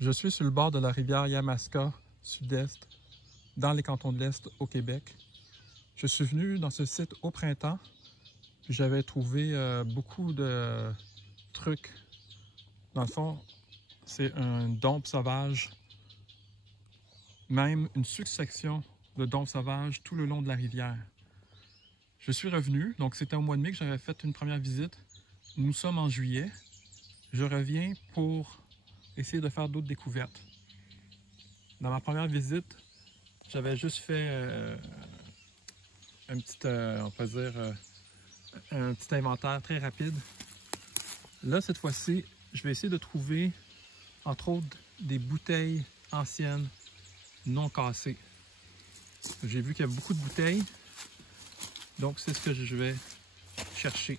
Je suis sur le bord de la rivière Yamaska, sud-est, dans les cantons de l'Est au Québec. Je suis venu dans ce site au printemps. J'avais trouvé beaucoup de trucs. Dans le fond, c'est un dompte sauvage, même une succession de domptes sauvages tout le long de la rivière. Je suis revenu, donc c'était au mois de mai que j'avais fait une première visite. Nous sommes en juillet. Je reviens pour essayer de faire d'autres découvertes. Dans ma première visite, j'avais juste fait un petit, on peut dire, un petit inventaire très rapide. Là, cette fois-ci, je vais essayer de trouver, entre autres, des bouteilles anciennes non cassées. J'ai vu qu'il y avait beaucoup de bouteilles, donc c'est ce que je vais chercher.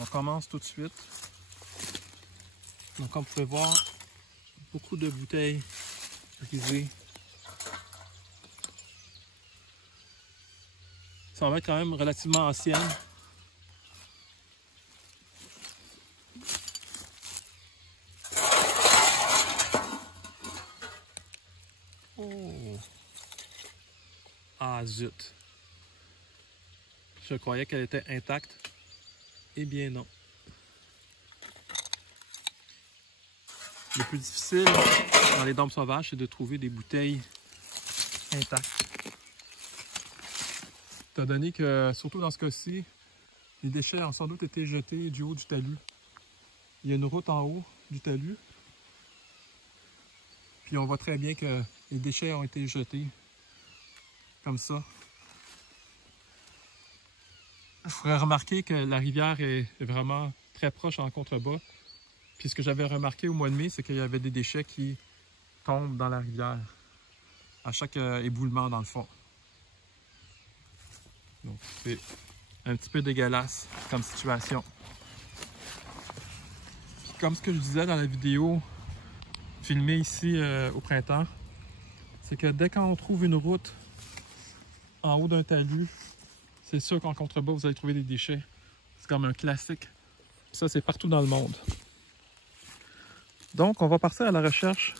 On commence tout de suite. Donc, comme vous pouvez voir, beaucoup de bouteilles brisées. Ça va être quand même relativement ancienne. Oh! Ah zut! Je croyais qu'elle était intacte. Eh bien non. Le plus difficile dans les domptes sauvages, c'est de trouver des bouteilles intactes. Étant donné que, surtout dans ce cas-ci, les déchets ont sans doute été jetés du haut du talus. Il y a une route en haut du talus. Puis on voit très bien que les déchets ont été jetés comme ça. Je ferais remarquer que la rivière est vraiment très proche en contrebas. Puis ce que j'avais remarqué au mois de mai, c'est qu'il y avait des déchets qui tombent dans la rivière à chaque éboulement dans le fond. Donc c'est un petit peu dégueulasse comme situation. Puis comme ce que je disais dans la vidéo filmée ici au printemps, c'est que dès qu'on trouve une route en haut d'un talus, c'est sûr qu'en contrebas, vous allez trouver des déchets. C'est comme un classique. Ça, c'est partout dans le monde. Donc, on va partir à la recherche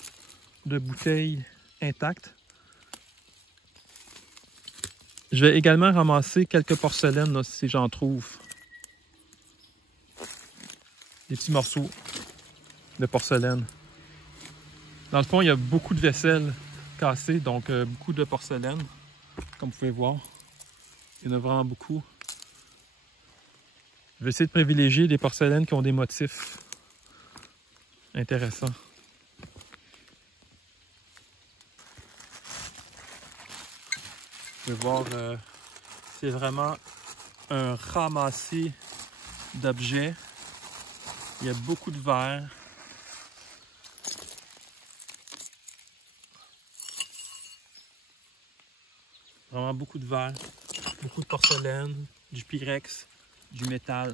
de bouteilles intactes. Je vais également ramasser quelques porcelaines, là, si j'en trouve. Des petits morceaux de porcelaine. Dans le fond, il y a beaucoup de vaisselle cassée, donc beaucoup de porcelaine, comme vous pouvez voir. Il y en a vraiment beaucoup. Je vais essayer de privilégier des porcelaines qui ont des motifs intéressants. Je vais voir c'est vraiment un ramassis d'objets. Il y a beaucoup de verre. Vraiment beaucoup de verre. Beaucoup de porcelaine, du pyrex, du métal.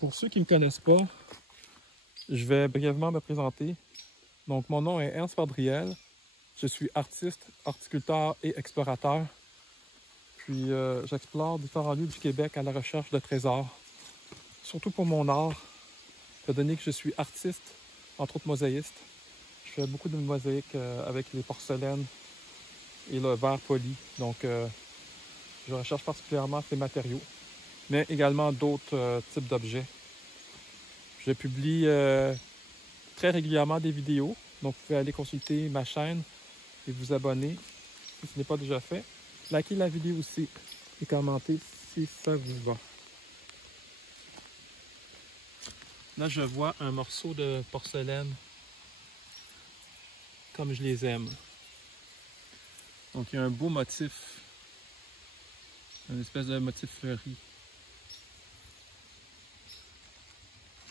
Pour ceux qui ne me connaissent pas, je vais brièvement me présenter. Donc, mon nom est Ernst Fadriel. Je suis artiste, horticulteur et explorateur. Puis, j'explore différents lieux du Québec à la recherche de trésors. Surtout pour mon art, étant donné que je suis artiste, entre autres mosaïste. Je fais beaucoup de mosaïques avec les porcelaines et le verre poli. Donc, je recherche particulièrement ces matériaux, mais également d'autres types d'objets. Je publie très régulièrement des vidéos, donc vous pouvez aller consulter ma chaîne et vous abonner si ce n'est pas déjà fait. Likez la vidéo aussi et commentez si ça vous va. Là, je vois un morceau de porcelaine comme je les aime. Donc, il y a un beau motif, une espèce de motif fleuri.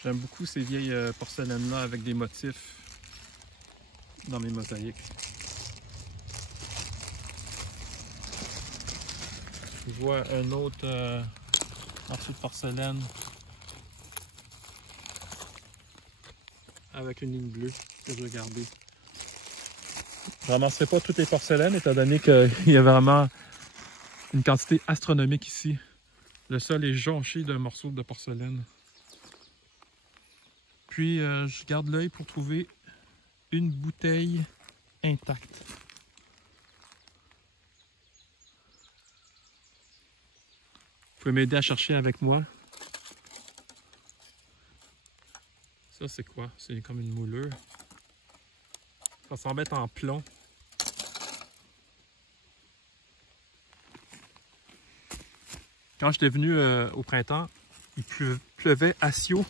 J'aime beaucoup ces vieilles porcelaines-là avec des motifs dans mes mosaïques. Je vois un autre morceau de porcelaine avec une ligne bleue que je vais garder. Je ne ramasserai pas toutes les porcelaines étant donné qu'il y a vraiment une quantité astronomique ici. Le sol est jonché de morceaux de porcelaine. Puis je garde l'œil pour trouver une bouteille intacte. Vous pouvez m'aider à chercher avec moi. Ça c'est quoi? C'est comme une moulure. Ça semble être en plomb. Quand j'étais venu au printemps, il pleuvait à Sio.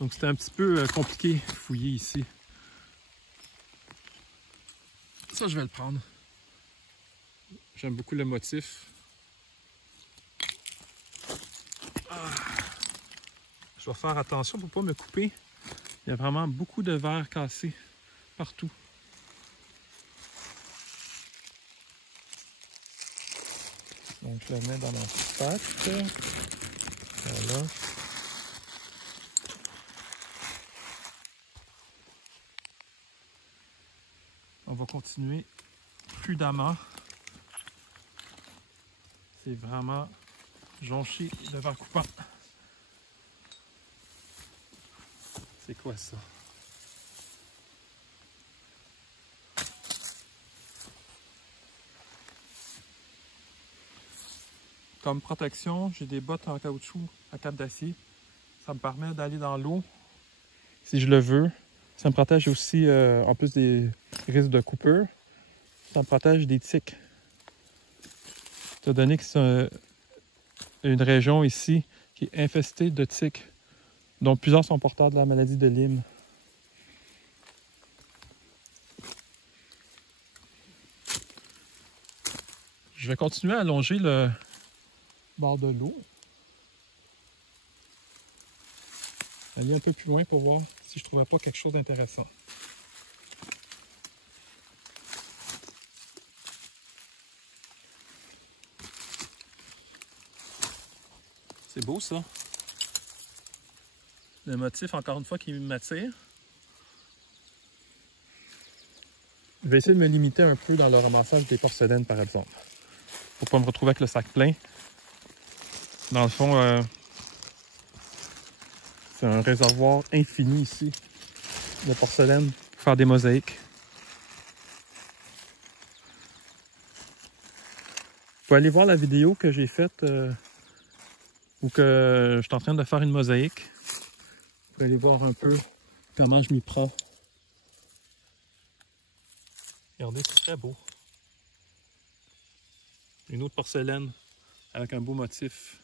Donc c'était un petit peu compliqué de fouiller ici. Ça, je vais le prendre. J'aime beaucoup le motif. Je vais faire attention pour ne pas me couper. Il y a vraiment beaucoup de verre cassé partout. Donc je le mets dans mon sac. Voilà. On va continuer prudemment. C'est vraiment jonché de verre coupant. C'est quoi ça? Comme protection, j'ai des bottes en caoutchouc à cape d'acier. Ça me permet d'aller dans l'eau si je le veux. Ça me protège aussi, en plus des risques de coupure, ça me protège des tiques. Étant donné que c'est une région ici qui est infestée de tiques, dont plusieurs sont porteurs de la maladie de Lyme. Je vais continuer à longer le bord de l'eau. Aller un peu plus loin pour voir si je ne trouvais pas quelque chose d'intéressant. C'est beau ça. Le motif, encore une fois, qui m'attire. Je vais essayer de me limiter un peu dans le ramassage des porcelaines, par exemple. Pour ne pas me retrouver avec le sac plein. Dans le fond, c'est un réservoir infini ici de porcelaine pour faire des mosaïques. Vous pouvez aller voir la vidéo que j'ai faite où que je suis en train de faire une mosaïque. Vous pouvez aller voir un peu comment je m'y prends. Regardez, c'est très beau. Une autre porcelaine avec un beau motif.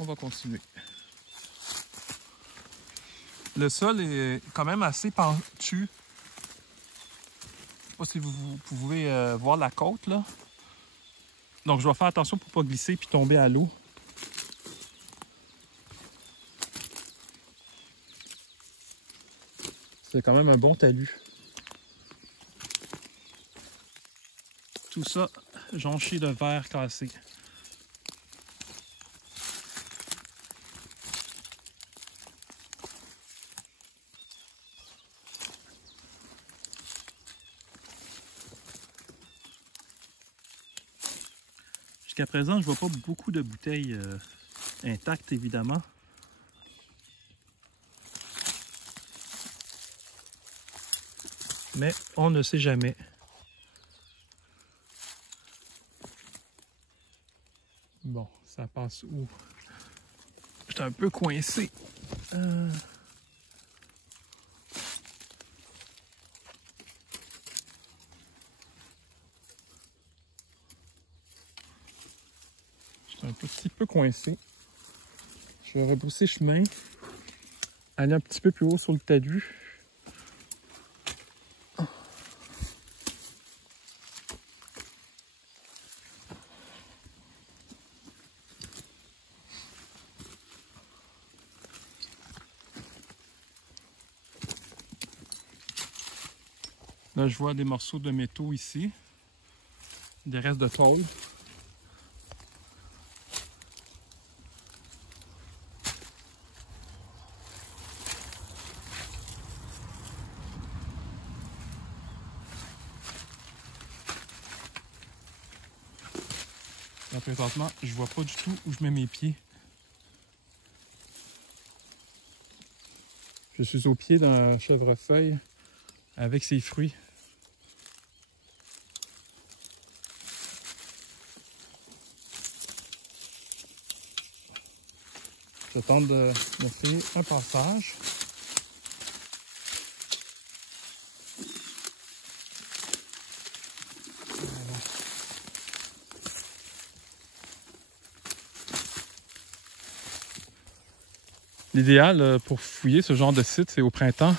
On va continuer. Le sol est quand même assez pentu. Je ne sais pas si vous pouvez voir la côte là. Donc je vais faire attention pour ne pas glisser puis tomber à l'eau. C'est quand même un bon talus. Tout ça jonché de verre cassé. Jusqu'à présent, je vois pas beaucoup de bouteilles intactes, évidemment. Mais on ne sait jamais. Bon, ça passe où? J'étais un peu coincé. Un petit peu coincé. Je vais rebrousser chemin, aller un petit peu plus haut sur le talus. Là, je vois des morceaux de métaux ici, des restes de tôle. Là, présentement, je vois pas du tout où je mets mes pieds. Je suis au pied d'un chèvrefeuille avec ses fruits. Je tente de faire un passage. Voilà. L'idéal pour fouiller ce genre de site, c'est au printemps,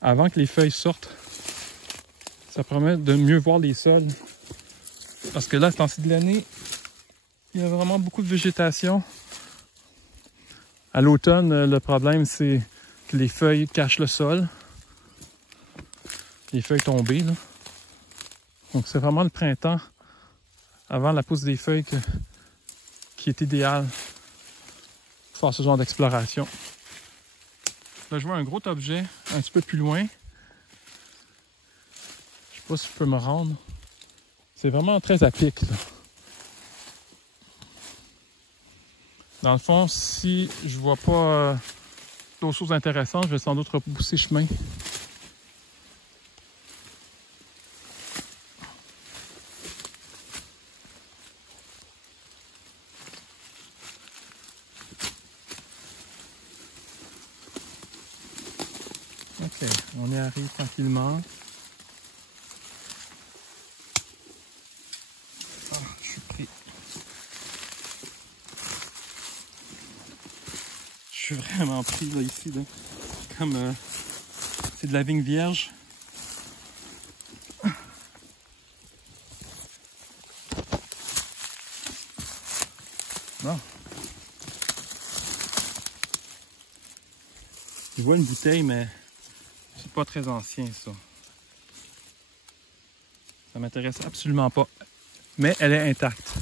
avant que les feuilles sortent. Ça permet de mieux voir les sols. Parce que là, à ce temps-ci de l'année, il y a vraiment beaucoup de végétation. À l'automne, le problème, c'est que les feuilles cachent le sol. Les feuilles tombées, là. Donc, c'est vraiment le printemps, avant la pousse des feuilles, qui est idéal pour faire ce genre d'exploration. Là, je vois un gros objet un petit peu plus loin. Je sais pas si je peux me rendre. C'est vraiment très à pic, là. Dans le fond, si je vois pas d'autres choses intéressantes, je vais sans doute repousser chemin. Ok, on y arrive tranquillement. Ah, je suis pris. Je suis vraiment pris là ici, là. Comme c'est de la vigne vierge. Bon. Je vois une bouteille, mais c'est pas très ancien, ça. Ça m'intéresse absolument pas. Mais elle est intacte.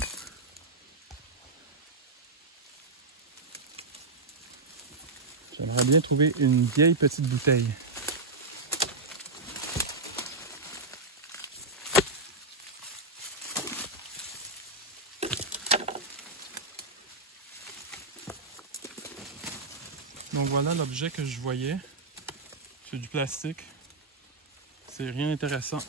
J'aimerais bien trouver une vieille petite bouteille. Donc voilà l'objet que je voyais. C'est du plastique. C'est rien d'intéressant.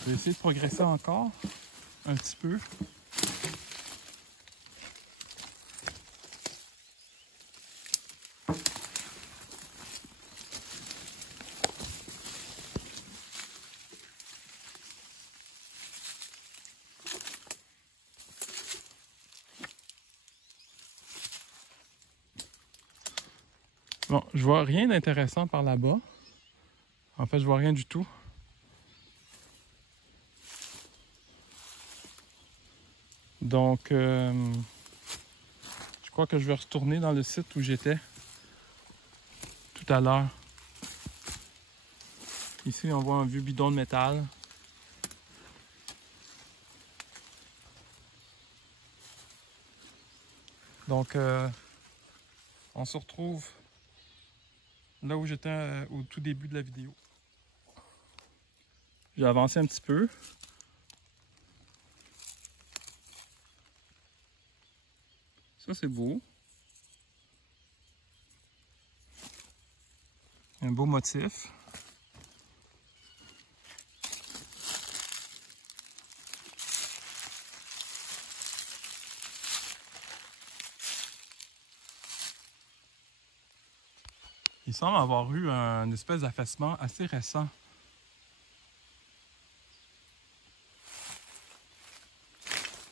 Je vais essayer de progresser encore un petit peu. Bon, je vois rien d'intéressant par là-bas. En fait, je vois rien du tout. Donc, je crois que je vais retourner dans le site où j'étais tout à l'heure. Ici, on voit un vieux bidon de métal. Donc, on se retrouve là où j'étais au tout début de la vidéo. J'ai avancé un petit peu. Ça, c'est beau. Un beau motif. Il semble avoir eu une espèce d'affaissement assez récent.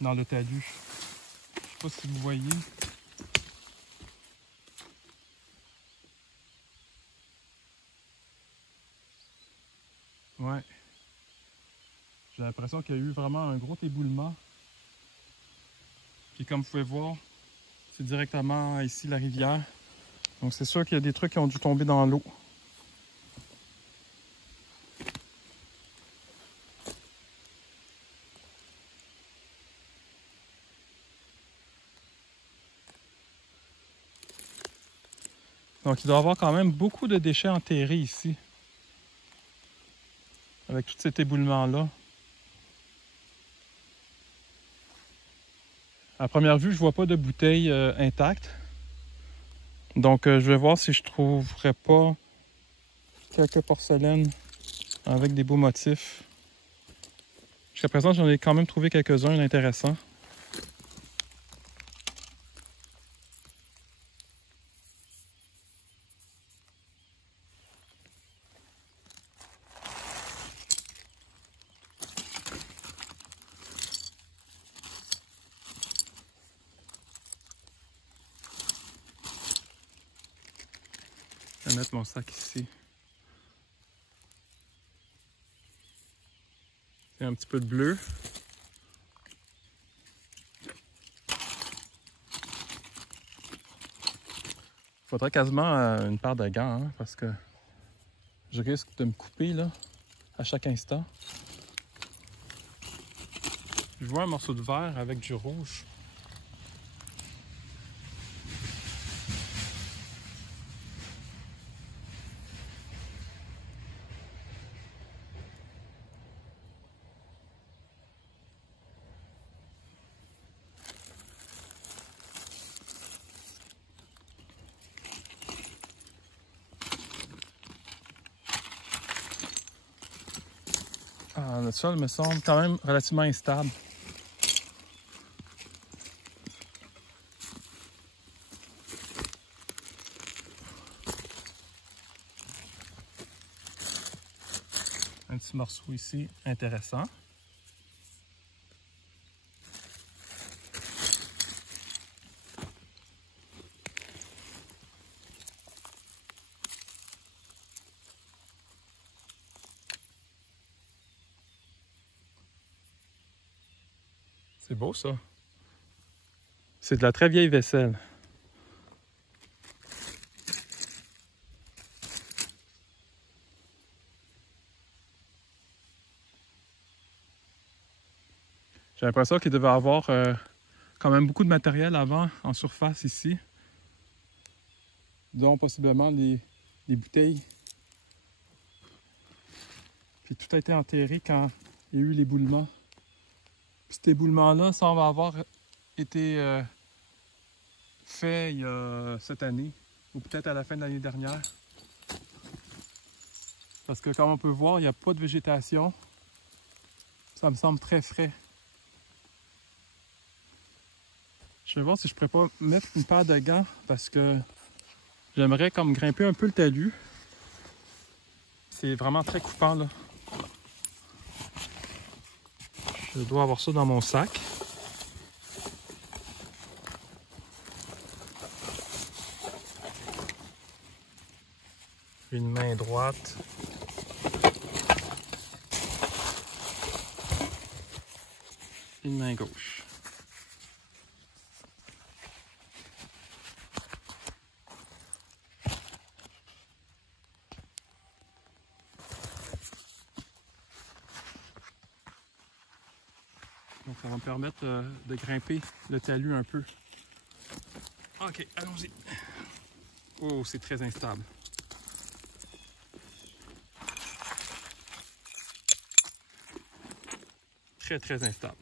Dans le talus. Je sais pas si vous voyez. Ouais. J'ai l'impression qu'il y a eu vraiment un gros éboulement. Puis comme vous pouvez voir, c'est directement ici la rivière. Donc c'est sûr qu'il y a des trucs qui ont dû tomber dans l'eau. Donc il doit y avoir quand même beaucoup de déchets enterrés ici. avec tout cet éboulement-là. À première vue, je vois pas de bouteille intacte. Donc, je vais voir si je trouverais pas quelques porcelaines avec des beaux motifs. Jusqu'à présent, j'en ai quand même trouvé quelques-uns intéressants. Je vais mettre mon sac ici. Il y a un petit peu de bleu. Il faudrait quasiment une paire de gants, hein, parce que je risque de me couper là, à chaque instant. Je vois un morceau de verre avec du rouge. Ah, le sol me semble quand même relativement instable. Un petit morceau ici, intéressant. C'est beau ça. C'est de la très vieille vaisselle. J'ai l'impression qu'il devait y avoir quand même beaucoup de matériel avant en surface ici. Dont possiblement les bouteilles. Puis tout a été enterré quand il y a eu l'éboulement. Puis cet éboulement-là semble avoir été fait il y a cette année, ou peut-être à la fin de l'année dernière. Parce que comme on peut voir, il n'y a pas de végétation. Ça me semble très frais. Je vais voir si je pourrais pas mettre une paire de gants parce que j'aimerais comme grimper un peu le talus. C'est vraiment très coupant là. Je dois avoir ça dans mon sac. Une main droite. Une main gauche. Donc ça va me permettre de grimper le talus un peu. Ok, allons-y. Oh, c'est très instable. Très, très instable.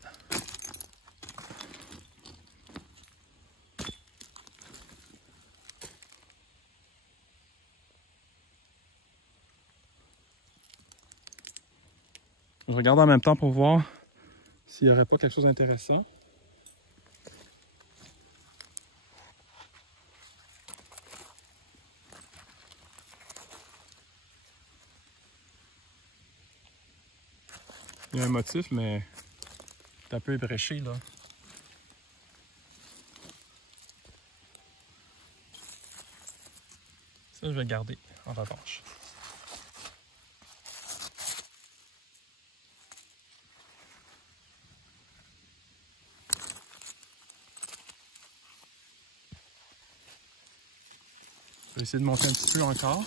Je regarde en même temps pour voir s'il n'y aurait pas quelque chose d'intéressant. Il y a un motif, mais c'est un peu ébréché là. Ça, je vais le garder en revanche. Je vais essayer de monter un petit peu encore.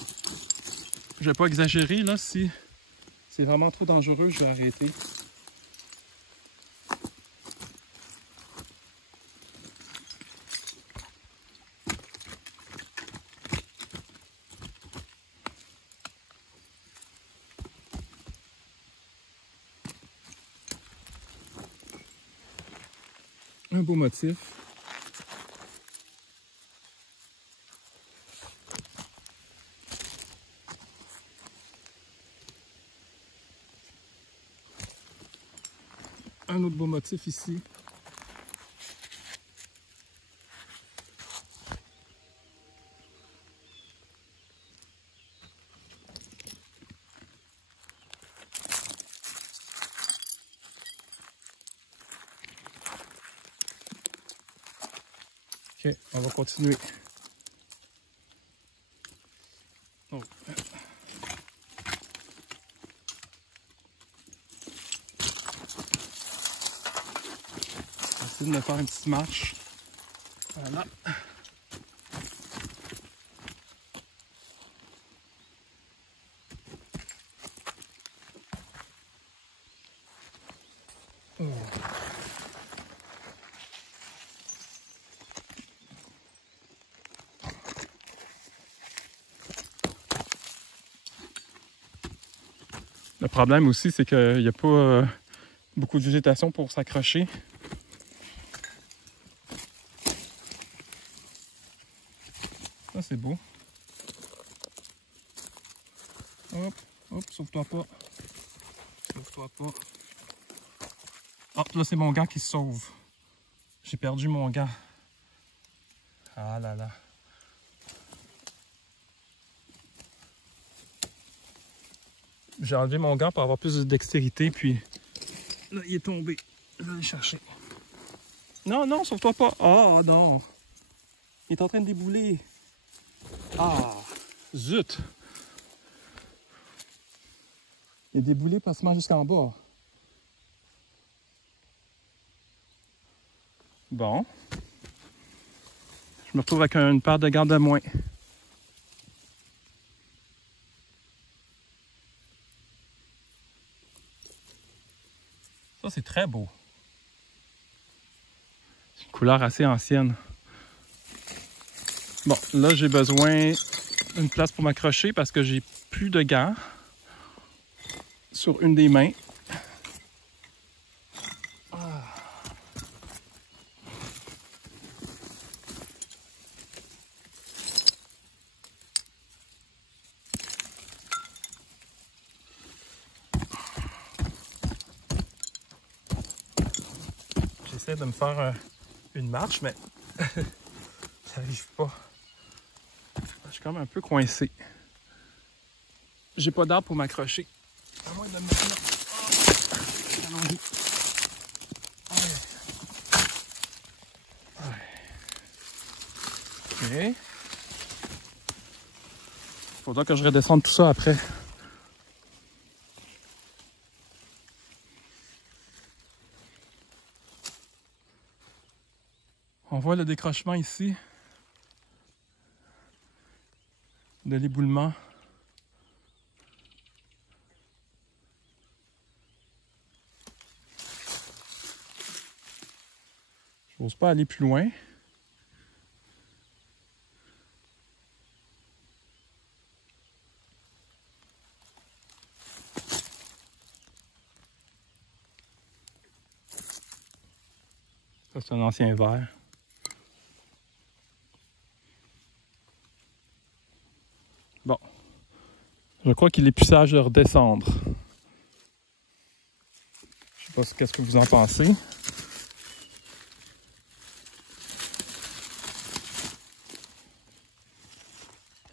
Je vais pas exagérer là, si c'est vraiment trop dangereux, je vais arrêter. Un beau motif. Un autre beau motif ici. Ok, on va continuer. Oh. On va essayer de me faire une petite marche. Voilà. Oh. Le problème aussi, c'est qu'il n'y a pas beaucoup de végétation pour s'accrocher. Ça, c'est beau. Hop, hop, sauve-toi pas. Sauve-toi pas. Hop, là, c'est mon gars qui se sauve. J'ai perdu mon gars. Ah là là. J'ai enlevé mon gant pour avoir plus de dextérité, puis là, il est tombé. Je vais aller le chercher. Non, non, sauve-toi pas. Oh non. Il est en train de débouler. Ah, zut. Il a déboulé pratiquement jusqu'en bas. Bon. Je me retrouve avec une paire de gants de moins. Ça, c'est très beau. C'est une couleur assez ancienne. Bon, là, j'ai besoin d'une place pour m'accrocher parce que j'ai plus de gants sur une des mains. J'essaie de me faire une marche, mais ça n'arrive pas. Je suis comme un peu coincé. J'ai pas d'arbre pour m'accrocher. À moins de me mettre là. Oh. Allons-y. Ok. Faudra que je redescende tout ça après. On voit le décrochement ici de l'éboulement. Je n'ose pas aller plus loin. Ça, c'est un ancien verre. Bon. Je crois qu'il est plus sage de redescendre. Je sais pas qu'est-ce que vous en pensez.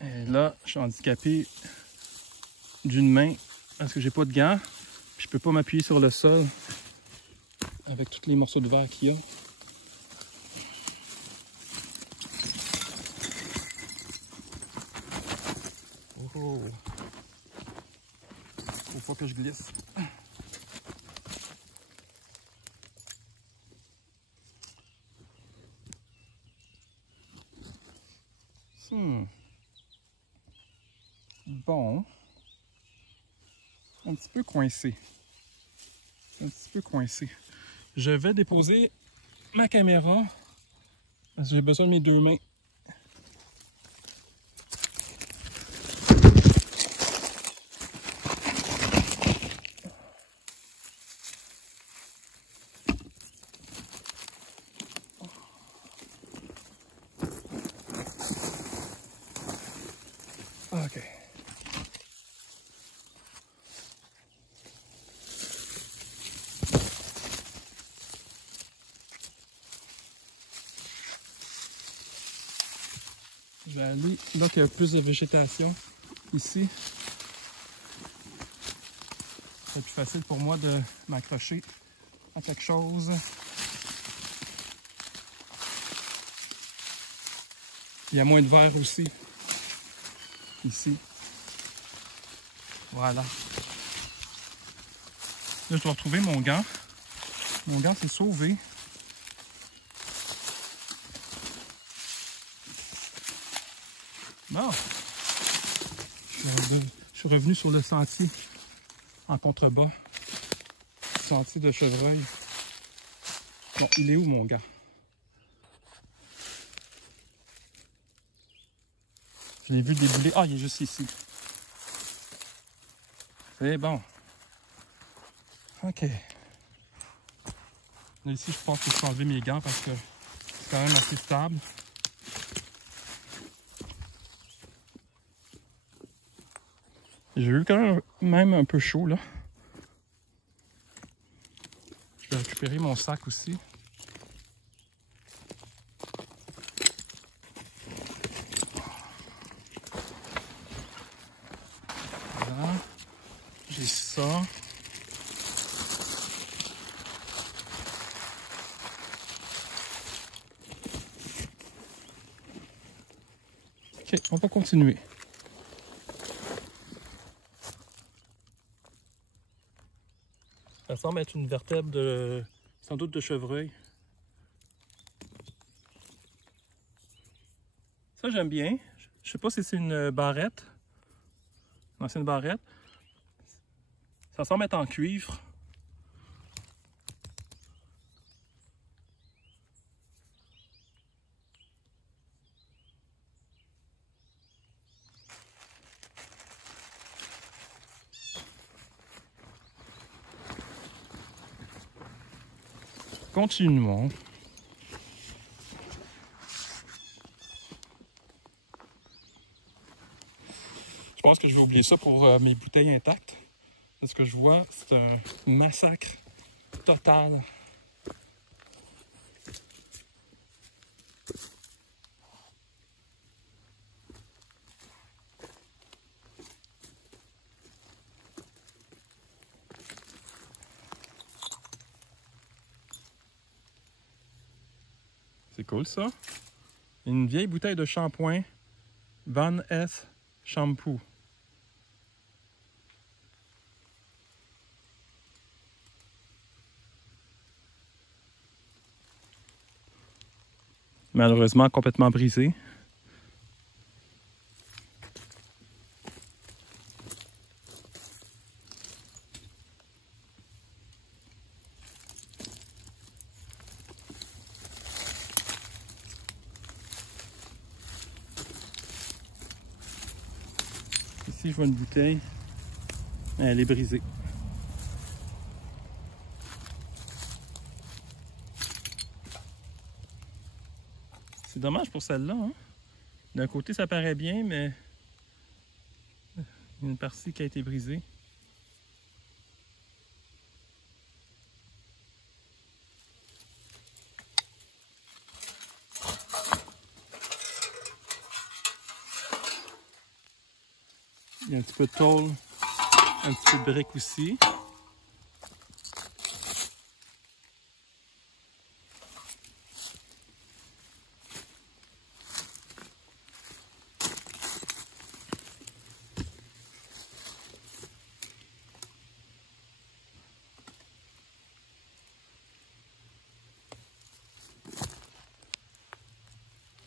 Et là, je suis handicapé d'une main parce que j'ai pas de gants. Puis je peux pas m'appuyer sur le sol avec tous les morceaux de verre qu'il y a. Oh! Faut pas que je glisse. Bon. Un petit peu coincé. Un petit peu coincé. Je vais déposer ma caméra parce que j'ai besoin de mes deux mains. Je vais aller là qu'il y a plus de végétation. Ici. C'est plus facile pour moi de m'accrocher à quelque chose. Il y a moins de verre aussi. Ici. Voilà. Là, je dois retrouver mon gant. Mon gant s'est sauvé. Bon. Je suis revenu sur le sentier en contrebas. Sentier de chevreuil. Bon, il est où mon gant? Je l'ai vu débouler. Ah, il est juste ici. C'est bon. OK. Là, ici, je pense que je peux enlever mes gants parce que c'est quand même assez stable. J'ai eu quand même un peu chaud, là. Je vais récupérer mon sac aussi. Voilà. J'ai ça. OK, on va continuer. Ça semble être une vertèbre de, sans doute de chevreuil. Ça, j'aime bien. Je sais pas si c'est une barrette. Non, c'est une barrette. Ça semble être en cuivre. Continuons. Je pense que je vais oublier ça pour mes bouteilles intactes. Ce que je vois, c'est un massacre total. C'est cool ça. Une vieille bouteille de shampoing Van S Shampoo. Malheureusement complètement brisée. Ici, je vois une bouteille. Elle est brisée. C'est dommage pour celle-là. Hein? D'un côté, ça paraît bien, mais il y a une partie qui a été brisée. Il y a un petit peu de tôle, un petit peu de brique aussi.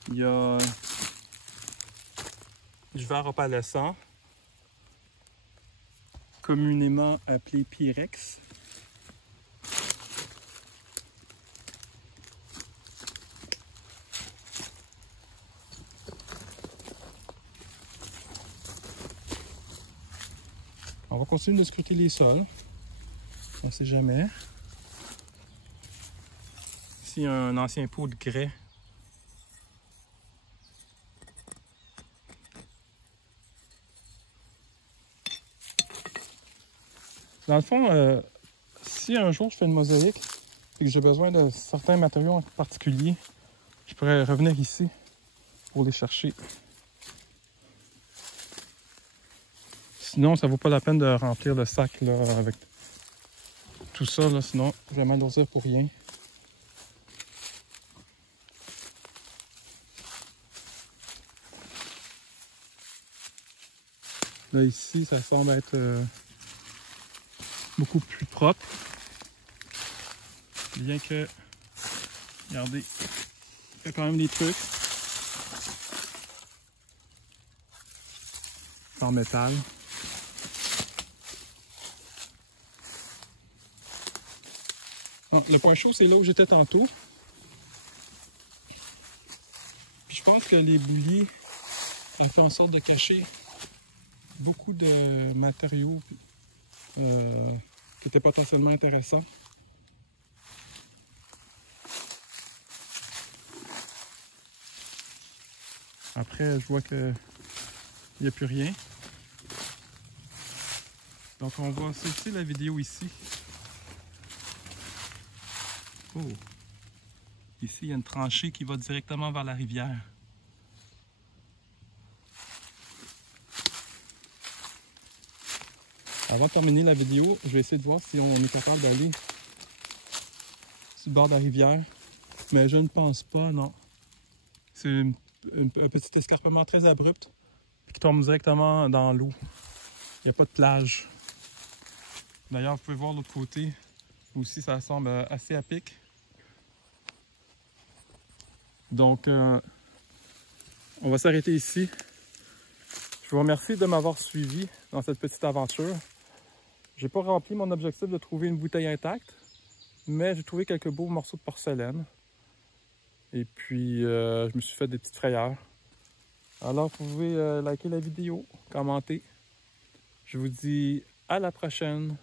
Il y a du verre opalescent, communément appelé Pyrex. On va continuer de scruter les sols. On ne sait jamais. Ici, il y a un ancien pot de grès. Dans le fond, si un jour je fais une mosaïque et que j'ai besoin de certains matériaux en particulier, je pourrais revenir ici pour les chercher. Sinon, ça vaut pas la peine de remplir le sac là, avec tout ça. Là, sinon, je vais m'alourdir pour rien. Là, ici, ça semble être beaucoup plus propre. Bien que, regardez, il y a quand même des trucs en métal. Ah, le point chaud, c'est là où j'étais tantôt. Puis je pense que les bouillies ont fait en sorte de cacher beaucoup de matériaux qui étaient potentiellement intéressants. Après, je vois qu'il n'y a plus rien. Donc, on va cesser la vidéo ici. Oh! Ici, il y a une tranchée qui va directement vers la rivière. Avant de terminer la vidéo, je vais essayer de voir si on est capable d'aller sur le bord de la rivière. Mais je ne pense pas, non. C'est un petit escarpement très abrupt qui tombe directement dans l'eau. Il n'y a pas de plage. D'ailleurs, vous pouvez voir l'autre côté. Aussi, ça semble assez à pic. Donc, on va s'arrêter ici. Je vous remercie de m'avoir suivi dans cette petite aventure. J'ai pas rempli mon objectif de trouver une bouteille intacte, mais j'ai trouvé quelques beaux morceaux de porcelaine. Et puis, je me suis fait des petites frayeurs. Alors, vous pouvez liker la vidéo, commenter. Je vous dis à la prochaine.